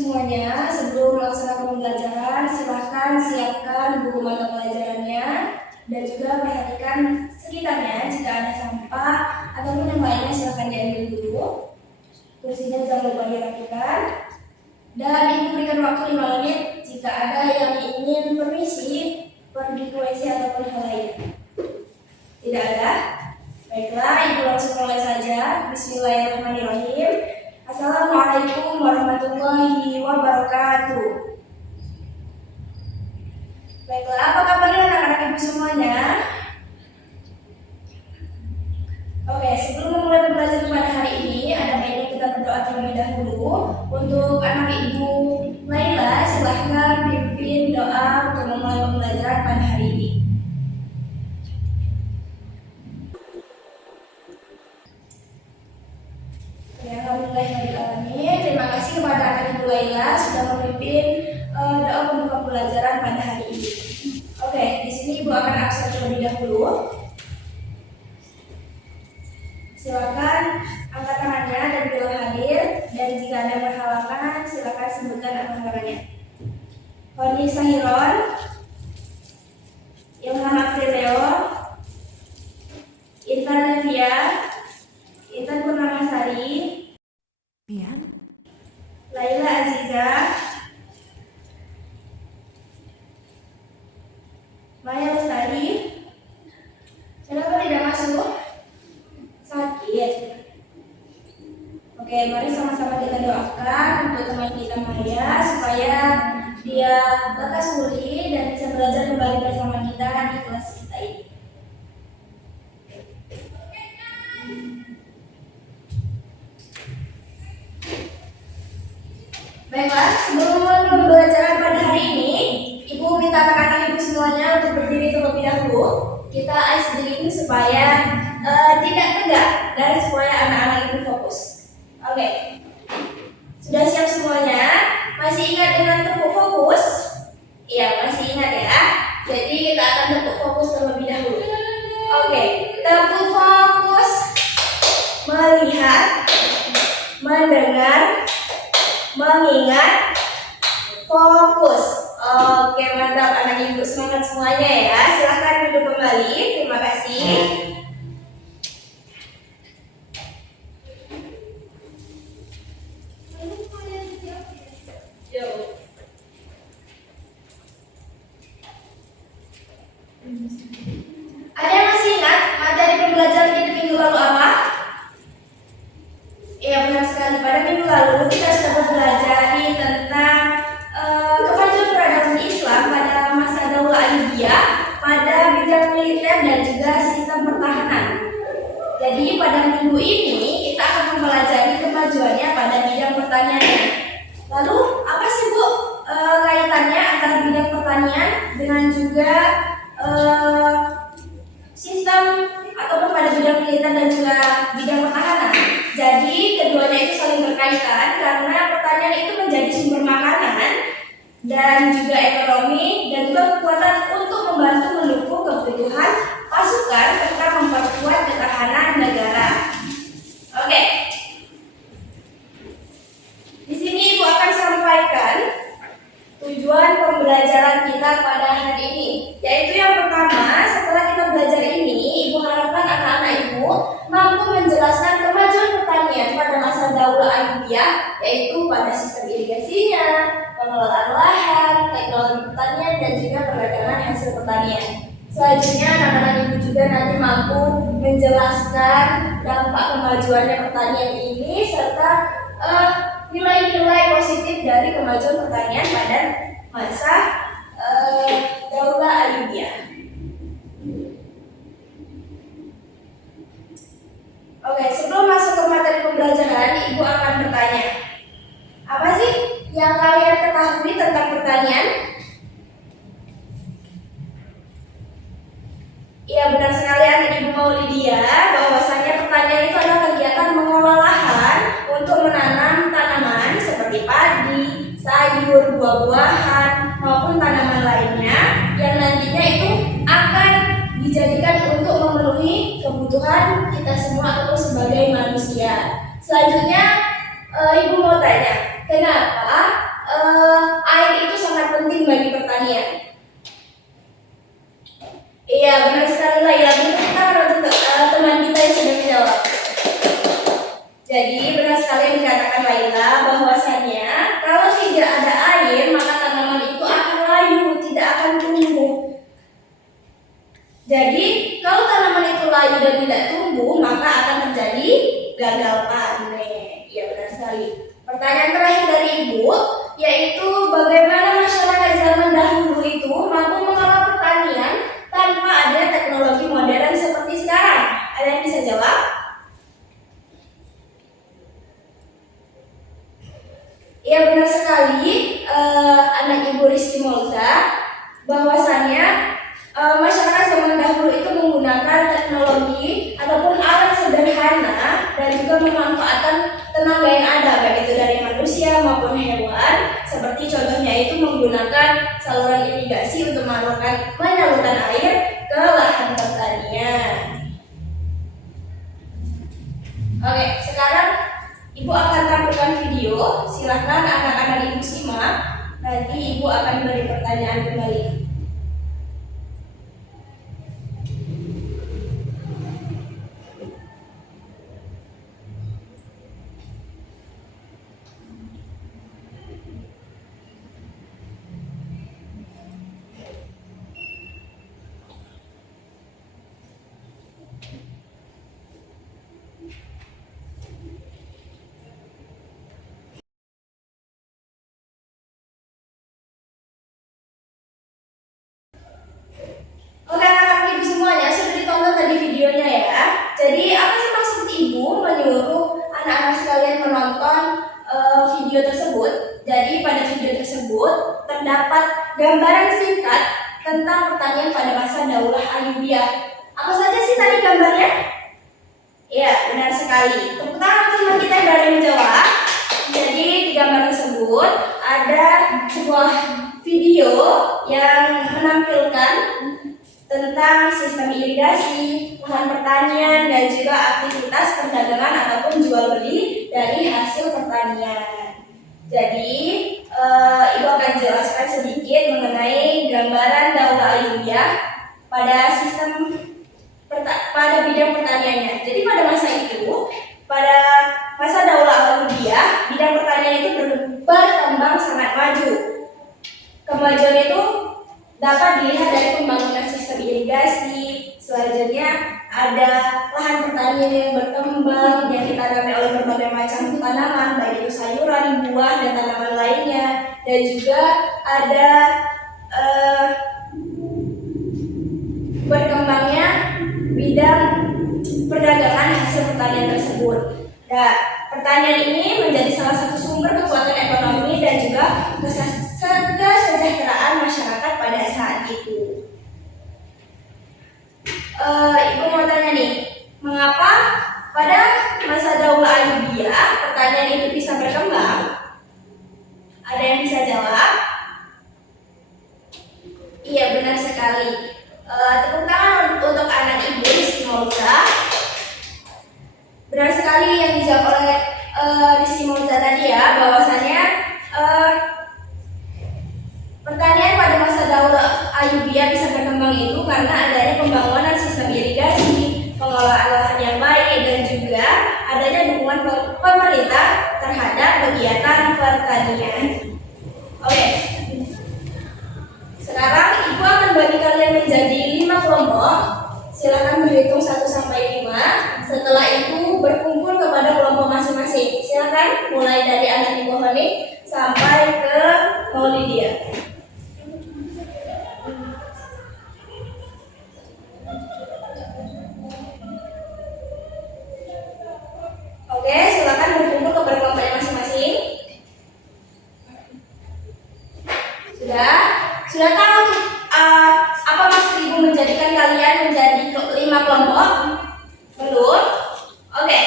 semuanya, sebelum melaksanakan pembelajaran, silahkan siapkan buku mata pelajarannya dan juga perhatikan sekitarnya. Jika ada sampah ataupun yang lainnya, silahkan diambil dulu. Kursinya jangan lupa dirapikan. Dan ibu berikan waktu 5 menit jika ada yang ingin permisi pergi ke WC ataupun hal lainnya. Tidak ada? Baiklah, ibu langsung mulai saja. Bismillahirrahmanirrahim. Assalamualaikum warahmatullahi wabarakatuh. Baiklah, apa kabarnya anak-anak ibu semuanya? Oke, sebelum memulai pembelajaran pada hari ini, ada baiknya kita berdoa terlebih dahulu. Untuk anak ibu Laila, silahkan pimpin doa untuk memulai pembelajaran pada hari ini. Alhamdulillahirrahmanirrahim. Terima kasih kepada anak ibu Laila sudah memimpin doa pembuka pembelajaran pada hari ini. Oke, di sini ibu akan absen terlebih dahulu. Silakan angkat tangannya dan bilang hadir, dan jika ada berhalangan silakan sebutkan halangannya. Honi Sahiron, Ilham Aprileo, Intan Nevia, Intan Purnamasari, Laila Aziza, Maya Lestari. Kenapa tidak masuk? Sakit. Oke, mari sama-sama kita doakan untuk teman kita Maya supaya dia lekas pulih dan bisa belajar kembali bersama kita di kelas kita ini. Baiklah, sebelum memulai pembelajaran pada hari ini, ibu minta anak-anak ibu semuanya untuk berdiri terlebih dahulu. Kita ice breathing supaya tidak tegak dan supaya anak-anak ibu fokus. Oke, sudah siap semuanya? Masih ingat dengan tepuk fokus? Iya, masih ingat ya. Jadi kita akan tepuk fokus terlebih dahulu. Oke, tepuk fokus, melihat, mendengar, mengingat, fokus. Oke, mantap anak ibu, semangat semuanya ya. Silahkan duduk kembali. Terima kasih. Ada yang masih ingat materi pembelajaran kita minggu lalu apa? Iya, benar sekali. Pada minggu lalu kita sudah belajar tentang kemajuan peradaban Islam pada masa Daulah Ayyubiyah pada bidang militer dan juga sistem pertahanan. Jadi pada minggu ini kita akan mempelajari kemajuannya pada bidang pertanian. Lalu apa sih Bu kaitannya antara bidang pertanian dengan juga sistem ataupun pada bidang militer dan juga bidang pertahanan? Jadi keduanya itu saling berkaitan karena pertanian itu menjadi sumber makanan dan juga ekonomi dan juga kekuatan untuk membantu mendukung kebutuhan pasukan serta memperkuat ketahanan negara. Oke. Di sini Ibu akan sampaikan tujuan pembelajaran kita pada hari ini, yaitu yang pertama, setelah kita belajar ini, Ibu harapkan anak-anak Ibu mampu menjelaskan kemajuan pertanian pada masa Daulah Ayyubiyah, yaitu pada sistem irigasinya, pengelolaan lahan, teknologi pertanian, dan juga perdagangan hasil pertanian. Selanjutnya, anak-anak Ibu juga nanti mampu menjelaskan dampak kemajuannya pertanian ini serta nilai-nilai positif dari kemajuan pertanian pada masa Daulah Ayyubiyah. Oke, sebelum masuk ke materi pembelajaran, Ibu akan bertanya, apa sih yang kalian ketahui tentang pertanian? Iya, benar sekali anak Ibu Maulidia, bahwasanya pertanian itu adalah kegiatan mengolah lahan untuk menanam tanaman seperti padi, sayur, buah-buahan, maupun tanaman lainnya yang nantinya itu akan dijadikan untuk memenuhi kebutuhan kita semua ataupun sebagai manusia. Selanjutnya Ibu mau tanya, kenapa air itu sangat penting bagi pertanian. Iya, benar sekali lah ya. Bentar, teman kita yang sudah menjawab. Jadi benar sekali yang dikatakan Laila, bahwasannya kalau tidak ada air maka tanaman itu akan layu, tidak akan tumbuh. Jadi kalau tanaman itu layu dan tidak tumbuh maka akan terjadi gagal panen. Ya benar sekali. Pertanyaan terakhir dari Ibu yaitu bagaimana masyarakat zaman dahulu itu mampu mengelola pertanian tanpa ada teknologi modern seperti sekarang. Ada yang bisa jawab? Ya benar sekali, anak Ibu Rizky Molza, bahwasannya masyarakat zaman dahulu itu menggunakan teknologi ataupun alat sederhana dan juga memanfaatkan tenaga yang ada baik itu dari manusia maupun hewan, seperti contohnya itu menggunakan saluran irigasi untuk menyalurkan air ke lahan pertanian. Oke, sekarang Ibu akan tampilkan video. Silakan anak-anak Ibu simak. Nanti Ibu akan beri pertanyaan kembali. Oke, anak-anak Ibu semuanya sudah ditonton tadi videonya ya. Jadi apa sih maksud Ibu menyuruh anak-anak sekalian menonton video tersebut? Jadi pada video tersebut terdapat gambaran singkat tentang pertanian pada masa Daulah Ayyubiyah. Apa saja sih tadi gambarnya? Ya, benar sekali. Tepuk tangan teman kita yang berani menjawab. Jadi di gambar tersebut ada sebuah video yang menampilkan tentang sistem irigasi, lahan pertanian, dan juga aktivitas perdagangan ataupun jual beli dari hasil pertanian. Jadi, Ibu akan jelaskan sedikit mengenai gambaran Daulah Ayyubiyah pada bidang pertaniannya. Jadi pada masa itu, pada masa Daulah Ayyubiyah, bidang pertanian itu berkembang sangat maju. Kemajuan itu dapat dilihat dari pembangunan sistem irigasi. Selanjutnya ada lahan pertanian yang berkembang yang ditanami oleh berbagai macam tanaman, baik itu sayuran, buah, dan tanaman lainnya. Dan juga ada berkembangnya bidang perdagangan hasil pertanian tersebut. Nah, pertanian ini menjadi salah satu sumber kekuatan ekonomi dan juga kesejahteraan masyarakat pada saat itu. Ibu mau tanya nih, mengapa pada masa Daulah Ayyubiyah pertanian itu bisa berkembang? Ada yang bisa jawab? Iya, benar sekali. Tepuk tangan untuk anak Ibu Rizky Molza. Benar sekali yang dijawab oleh Rizky Molza tadi ya, bahwasannya pertanian pada masa Daulah Ayyubiyah bisa berkembang itu karena adanya pembangunan sistem irigasi, pengelolaan lahan yang baik, dan juga adanya dukungan pemerintah terhadap kegiatan pertanian. Oke. Sekarang Ibu akan bagi kalian menjadi 5 kelompok. Silakan berhitung 1 sampai 5. Setelah itu berkumpul kepada kelompok masing-masing. Silakan mulai dari anak Ibu Honi sampai ke Maulidia. Oke, silakan berkumpul kepada kelompoknya masing-masing. Sudah tahu apa maksud Ibu menjadikan kalian menjadi 5 kelompok? Belum? Oke.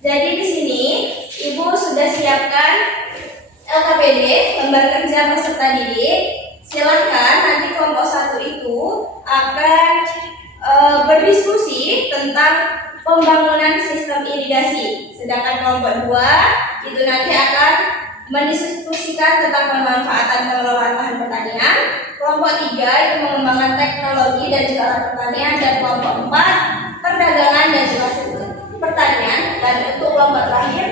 Jadi di sini Ibu sudah siapkan LKPD, lembar kerja peserta didik. Silahkan nanti kelompok 1 itu akan berdiskusi tentang pembangunan sistem irigasi. Sedangkan kelompok 2 itu nanti akan mendiskusikan tentang pemanfaatan pengelolaan lahan pertanian. Kelompok 3 itu mengembangkan teknologi dan juga alat pertanian, dan kelompok 4 perdagangan dan juga pertanian. Dan untuk kelompok terakhir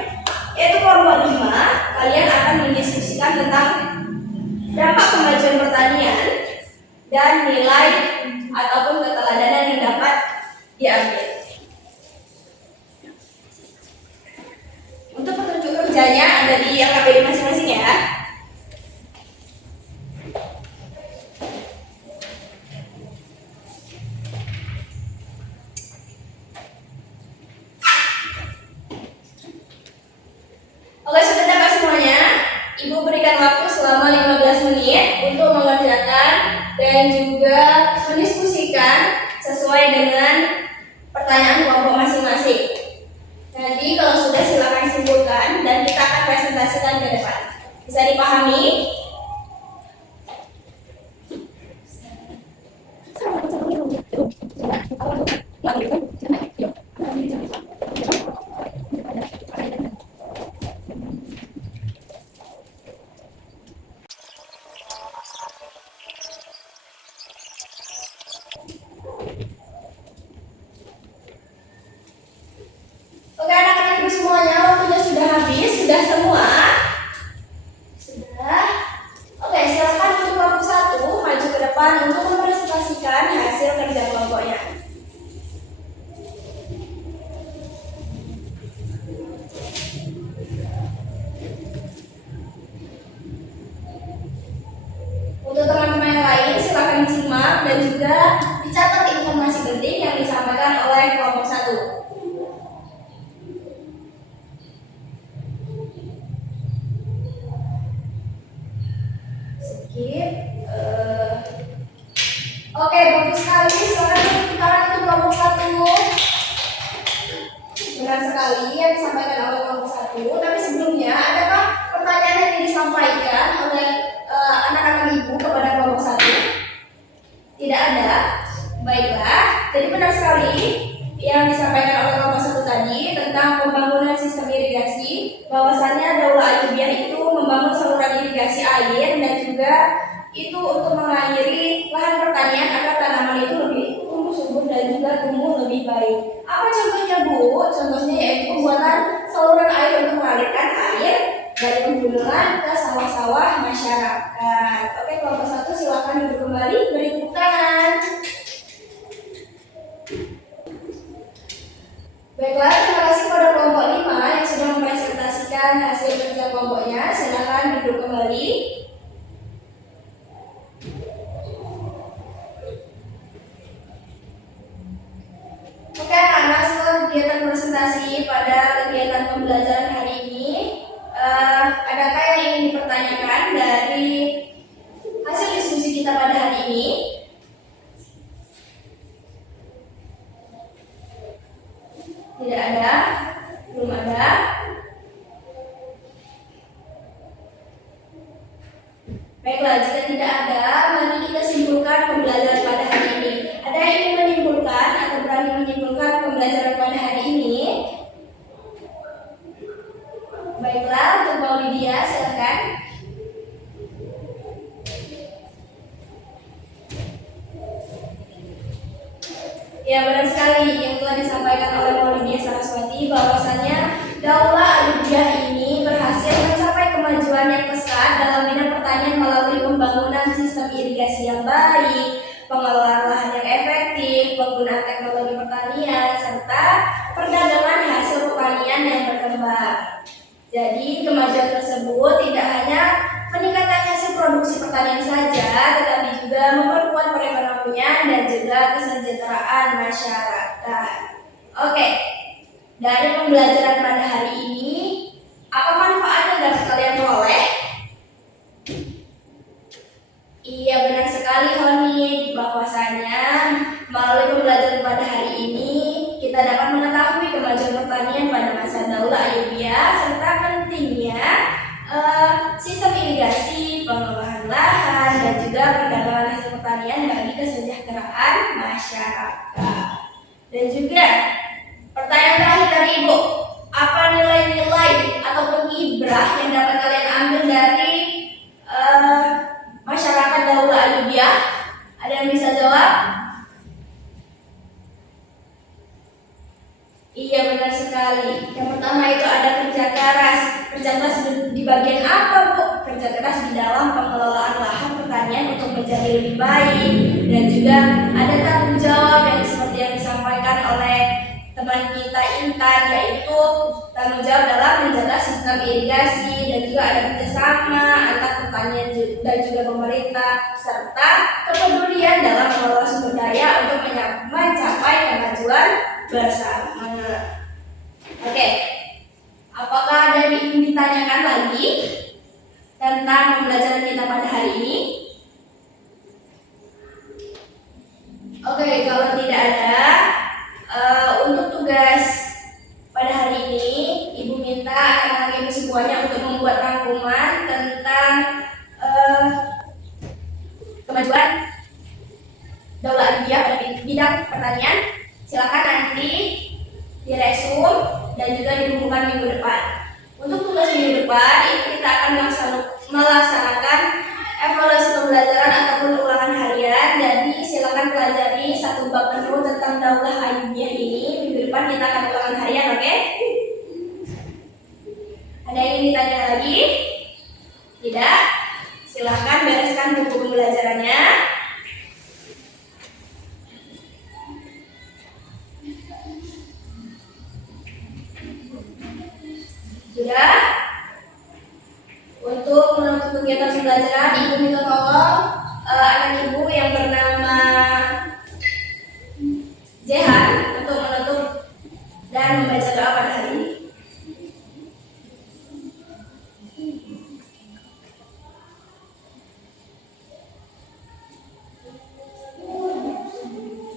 yaitu kelompok 5, kalian akan mendiskusikan tentang dampak kemajuan pertanian dan nilai ataupun keteladanan yang dapat diambil. Untuk petunjuk kerjanya ada di KBD masing-masing ya. Oke, sudah dapat semuanya. Ibu berikan waktu selama 15 menit untuk mengerjakan dan juga mendiskusikan sesuai dengan pertanyaan kelompok masing-masing. Nanti kalau sudah silakan simpulkan dan kita akan presentasikan ke depan. Bisa dipahami? Oke anak-anak ibu semuanya, waktunya sudah habis, sudah semua? Sudah? Oke, silakan untuk kelompok 1 maju ke depan untuk mempresentasikan hasil kerja kelompoknya. Untuk teman-teman yang lain, silakan disimak dan juga dicatat informasi penting yang disampaikan oleh kelompok 1. Oke, bagus sekali. Silakan tepuk tangan untuk kelompok 1. Benar sekali yang disampaikan oleh kelompok 1. Tapi sebelumnya, adakah pertanyaan yang ingin disampaikan oleh anak-anak ibu kepada kelompok 1? Tidak ada. Baiklah. Jadi benar sekali yang disampaikan oleh kelompok 1 tadi tentang pembangunan sistem irigasi, bahwasannya Daulah Ayyubiyah itu membangun saluran irigasi air dan juga itu untuk mengairi lahan pertanian agar tanaman itu lebih tumbuh subur dan juga tumbuh lebih baik. Apa contohnya Bu? Contohnya yaitu pembuatan saluran air untuk mengalirkan air dari pegunungan ke sawah-sawah masyarakat. Oke, kelompok 1 silakan duduk kembali, beri tepuk tangan. Baiklah, terima kasih kepada kelompok 5 yang sudah mempresentasikan hasil kerja kelompoknya. Silakan duduk kembali. Oke anak-anak, setelah kegiatan presentasi pada kegiatan pembelajaran hari ini, adakah yang ingin dipertanyakan dari hasil diskusi kita pada hari ini? Tidak ada? Belum ada? Baiklah, jika tidak ada, mari kita simpulkan pembelajaran pada hari ini. Ada yang ingin menyimpulkan atau berani menyimpulkan pembelajaran pada hari ini? Baiklah, untuk Mbak Lydia, silakan. Ya, benar sekali yang telah disampaikan oleh Mbak Lydia Saraswati, bahwasannya Daulah Ayyubiyah ini berhasil mencapai kemajuan yang pesat dalam bidang pertanian melalui pembangunan sistem irigasi yang baik, pengelolaan lahan yang efektif, penggunaan teknologi pertanian, serta perdagangan hasil pertanian yang berkembang. Jadi kemajuan tersebut tidak hanya meningkatkan hasil produksi pertanian saja, tetapi juga memperkuat perekonomian dan juga kesejahteraan masyarakat. Oke, dari pembelajaran pada hari ini, apa manfaat yang dapat kalian peroleh? Iya, benar sekali Honi, bahwasanya melalui pembelajaran pada hari ini kita dapat mengetahui kemajuan pertanian pada masa Daulah Ayyubiyah serta pentingnya sistem irigasi, pengelolaan lahan, dan juga perdagangan hasil pertanian bagi kesejahteraan masyarakat. Dan juga Pertanyaan terakhir dari Ibu, apa nilai-nilai ataupun ibrah yang dapat kalian ambil dari masyarakat Daulah Ayyubiyah? Ada yang bisa jawab? Iya, benar sekali. Yang pertama itu ada kerja keras. Kerja keras di bagian apa, Bu? Kerja keras di dalam pengelolaan lahan pertanian untuk menjadi lebih baik, dan juga ada tanggung jawab yang seperti yang disampaikan oleh teman kita Intan, yaitu tanggung jawab dalam menjaga sistem irigasi, dan juga ada kerjasama antar pertanian dan juga pemerintah, serta kepedulian dalam mengelola sumber daya untuk mencapai kemajuan bersama. Oke, apakah ada yang ingin ditanyakan lagi tentang pembelajaran kita pada hari ini? Oke, kalau tidak ada, untuk tugas pada hari ini Ibu minta anak-anak Ibu semuanya untuk membuat rangkuman tentang kemajuan Daulah Ayyubiyah pada bidang pertanian. Silakan nanti diresum dan juga dikumpulkan minggu depan. Untuk tugas minggu depan itu kita akan melaksanakan evaluasi pembelajaran ataupun ulangan harian. Jadi silakan pelajari satu bab penuh tentang Daulah Ayyubiyah ini. Minggu depan kita akan ulangan harian, oke? Ada yang ingin ditanya lagi? Tidak? Silakan bereskan buku pembelajarannya. Sudah? Untuk menutup kegiatan pembelajaran, Ibu minta tolong anak Ibu yang bernama Jehan untuk menutup dan membaca doa pada hari ini.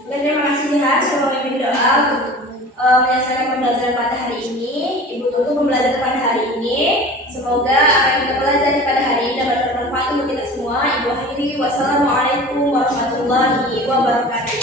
Terima kasih Jehan sudah memimpin doa untuk menyelesaikan pembelajaran pada hari ini. Ibu tutup pembelajaran pada hari ini. Semoga apa yang kita pelajari pada hari ini dapat bermanfaat untuk kita semua. Ibu akhiri, wassalamualaikum warahmatullahi wabarakatuh.